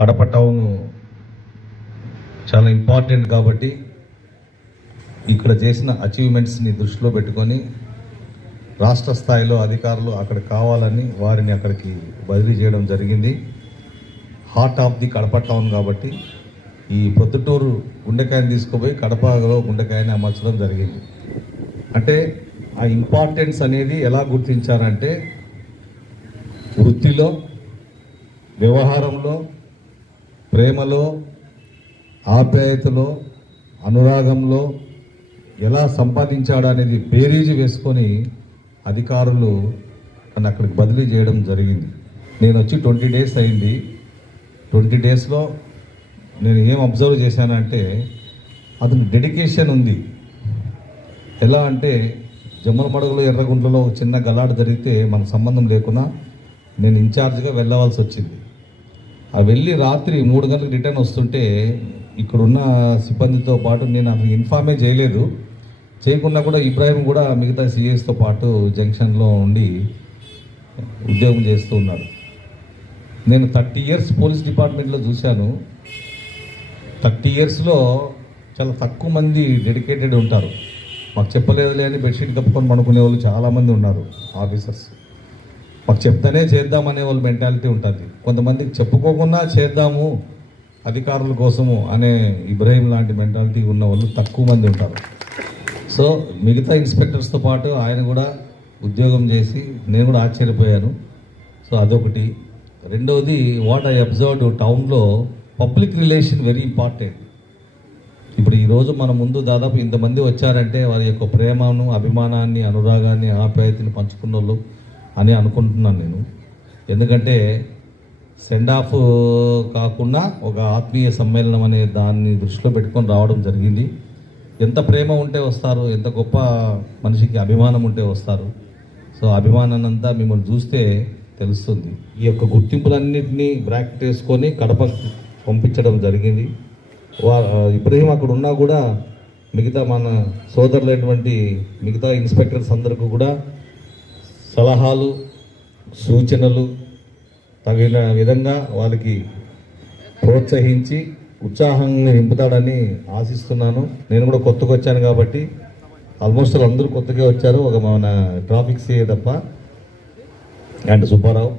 Kadapa town చాలా important కాబట్టి ఇక్కడ చేసిన అచీవ్మెంట్స్ని దృష్టిలో పెట్టుకొని రాష్ట్ర స్థాయిలో అధికారులు అక్కడ కావాలని వారిని అక్కడికి బదిలీ చేయడం జరిగింది. Heart of the Kadapa town కాబట్టి ఈ ప్రొద్దుటూరు గుండెకాయని తీసుకుపోయి కడపలో గుండెకాయని అమర్చడం జరిగింది. అంటే ఆ ఇంపార్టెన్స్ అనేది ఎలా గుర్తించారంటే వృత్తిలో వ్యవహారంలో ప్రేమలో ఆప్యాయతలో అనురాగంలో ఎలా సంపాదించాడు అనేది బేరీజు వేసుకొని అధికారులు నన్ను అక్కడికి బదిలీ చేయడం జరిగింది. నేను వచ్చి ట్వంటీ డేస్ అయింది. ట్వంటీ డేస్లో నేను ఏం అబ్జర్వ్ చేశానంటే అతని డెడికేషన్ ఉంది. ఎలా అంటే జమ్మలమడుగులో ఎర్రగుంట్లలో చిన్న గలాట జరిగితే మన సంబంధం లేకున్నా నేను ఇన్ఛార్జ్గా వెళ్ళవలసి వచ్చింది. ఆ వెళ్ళి రాత్రి మూడు గంటలకు రిటర్న్ వస్తుంటే ఇక్కడున్న సిబ్బందితో పాటు నేను అసలు ఇన్ఫార్మే చేయలేదు. చేయకుండా కూడా ఇబ్రాహిం కూడా మిగతా సిఎస్తో పాటు జంక్షన్లో ఉండి ఉద్యోగం చేస్తూ ఉన్నాడు. నేను థర్టీ ఇయర్స్ పోలీస్ డిపార్ట్మెంట్లో చూశాను. థర్టీ ఇయర్స్లో చాలా తక్కువ మంది డెడికేటెడ్ ఉంటారు. మాకు చెప్పలేదులే అని బెడ్షీట్ కప్పుకొని పడుకునే వాళ్ళు చాలామంది ఉన్నారు ఆఫీసర్స్. మాకు చెప్తానే చేద్దామనే వాళ్ళ మెంటాలిటీ ఉంటుంది. కొంతమందికి చెప్పుకోకుండా చేద్దాము అధికారుల కోసము అనే ఇబ్రాహీం లాంటి మెంటాలిటీ ఉన్న వాళ్ళు తక్కువ మంది ఉంటారు. సో మిగతా ఇన్స్పెక్టర్స్తో పాటు ఆయన కూడా ఉద్యోగం చేసి నేను కూడా ఆశ్చర్యపోయాను. సో అదొకటి. రెండవది వాట్ ఐ అబ్జర్వ్డ్ టౌన్లో పబ్లిక్ రిలేషన్ వెరీ ఇంపార్టెంట్ ఇప్పుడు ఈరోజు మన ముందు దాదాపు ఇంతమంది వచ్చారంటే వారి యొక్క ప్రేమను అభిమానాన్ని అనురాగాన్ని ఆప్యాయతని పంచుకున్న వాళ్ళు అని అనుకుంటున్నాను నేను. ఎందుకంటే సెండ్ ఆఫ్ కాకుండా ఒక ఆత్మీయ సమ్మేళనం అనే దాన్ని దృష్టిలో పెట్టుకొని రావడం జరిగింది. ఎంత ప్రేమ ఉంటే వస్తారు ఎంత గొప్ప మనిషికి అభిమానం ఉంటే వస్తారు. సో అభిమానాన్ని అంతా మిమ్మల్ని చూస్తే తెలుస్తుంది. ఈ యొక్క గుర్తింపులన్నింటినీ బ్రాకెట్ వేసుకొని కడప పంపించడం జరిగింది. వా ఇబ్రహీం అక్కడ ఉన్నా కూడా మిగతా మన సోదరులైనటువంటి మిగతా ఇన్స్పెక్టర్స్ అందరికీ కూడా సలహాలు సూచనలు తగిన విధంగా వాళ్ళకి ప్రోత్సహించి ఉత్సాహాన్ని నింపుతాడని ఆశిస్తున్నాను. నేను కూడా కొత్తగా వచ్చాను కాబట్టి ఆల్మోస్ట్ అందరూ కొత్తగా వచ్చారు. ఒక మన ట్రాఫిక్ సీఏ తప్ప. అండ్ సుబ్బారావు.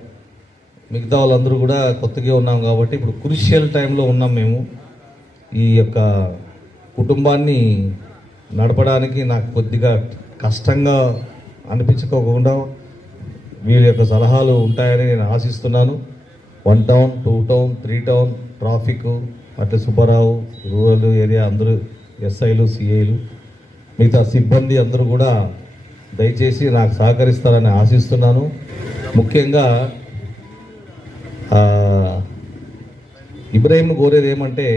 మిగతా వాళ్ళందరూ కూడా కొత్తగా ఉన్నాం కాబట్టి ఇప్పుడు క్రూషియల్ టైంలో ఉన్నాం మేము. ఈ యొక్క కుటుంబాన్ని నడపడానికి నాకు కొద్దిగా కష్టంగా అనిపించుకోకుండా వీరి యొక్క సలహాలు ఉంటాయని నేను ఆశిస్తున్నాను. One town two town three town traffic అట్లా సుబ్బారావు రూరల్ ఏరియా అందరూ ఎస్ఐలు సిఐలు మిగతా సిబ్బంది అందరూ కూడా దయచేసి నాకు సహకరిస్తారని ఆశిస్తున్నాను. ముఖ్యంగా ఆ, ఇబ్రాహీంను కోరేది ఏమంటే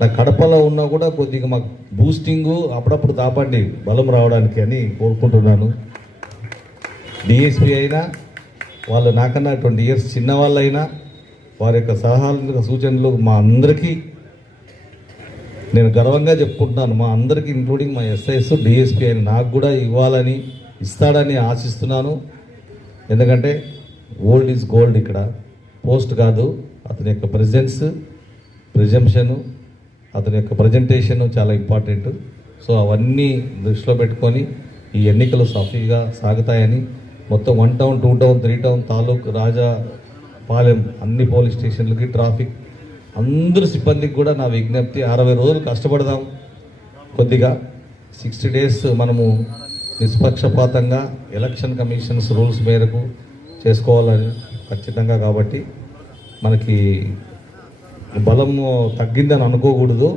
నా కడపలో ఉన్నా కూడా కొద్దిగా మాకు బూస్టింగు అప్పుడప్పుడు తాపండి బలం రావడానికి అని కోరుకుంటున్నాను. డిఎస్పీ అయినా వాళ్ళు నాకన్నా ట్వంటీ ఇయర్స్ చిన్నవాళ్ళైనా వారి యొక్క సలహాలు సూచనలు మా అందరికీ నేను గర్వంగా చెప్పుకుంటున్నాను. మా అందరికీ ఇంక్లూడింగ్ మా ఎస్ఐఎస్ డిఎస్పీ అయిన నాకు కూడా ఇవ్వాలని ఇస్తాడని ఆశిస్తున్నాను. ఎందుకంటే ఓల్డ్ ఈజ్ గోల్డ్ ఇక్కడ. పోస్ట్ కాదు అతని యొక్క ప్రెజెన్స్ ప్రిజంప్షను అతని యొక్క ప్రజెంటేషన్ చాలా ఇంపార్టెంట్ సో అవన్నీ దృష్టిలో పెట్టుకొని ఈ ఎన్నికలు సాఫీగా సాగుతాయని మొత్తం one town two town three town taluk Rajapalem అన్ని పోలీస్ స్టేషన్లకి ట్రాఫిక్. అందరు సిబ్బందికి కూడా నా విజ్ఞప్తి అరవై రోజులు కష్టపడదాం. కొద్దిగా సిక్స్టీ డేస్ మనము నిష్పక్షపాతంగా ఎలక్షన్ కమిషన్స్ రూల్స్ మేరకు చేసుకోవాలని ఖచ్చితంగా కాబట్టి మనకి బలము తగ్గిందని అనుకోకూడదు.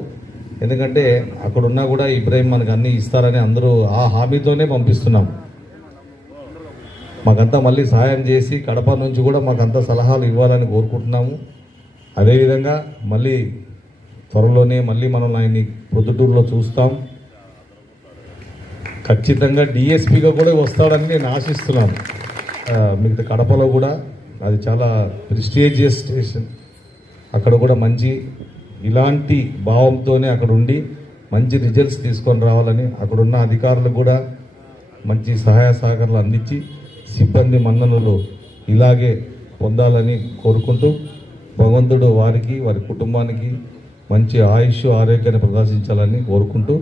ఎందుకంటే అక్కడున్నా కూడా ఇబ్రాహీం మనకు అన్నీ ఇస్తారని అందరూ ఆ హామీతోనే పంపిస్తున్నాం. మాకంతా మళ్ళీ సహాయం చేసి కడప నుంచి కూడా మాకంతా సలహాలు ఇవ్వాలని కోరుకుంటున్నాము. అదేవిధంగా మళ్ళీ త్వరలోనే మళ్ళీ మనం ఆయన్ని ప్రొద్దుటూరులో చూస్తాం. ఖచ్చితంగా డిఎస్పిగా కూడా వస్తాడని నేను ఆశిస్తున్నాను. మిగతా కడపలో కూడా అది చాలా ప్రిస్టేజియస్ స్టేషన్. అక్కడ కూడా మంచి ఇలాంటి భావంతోనే అక్కడ ఉండి మంచి రిజల్ట్స్ తీసుకొని రావాలని అక్కడున్న అధికారులకు కూడా మంచి సహాయ సహకారాలు అందించి సిబ్బంది మన్ననలు ఇలాగే పొందాలని కోరుకుంటూ భగవంతుడు వారికి వారి కుటుంబానికి మంచి ఆయుష్ ఆరోగ్యాన్ని ప్రదర్శించాలని కోరుకుంటూ.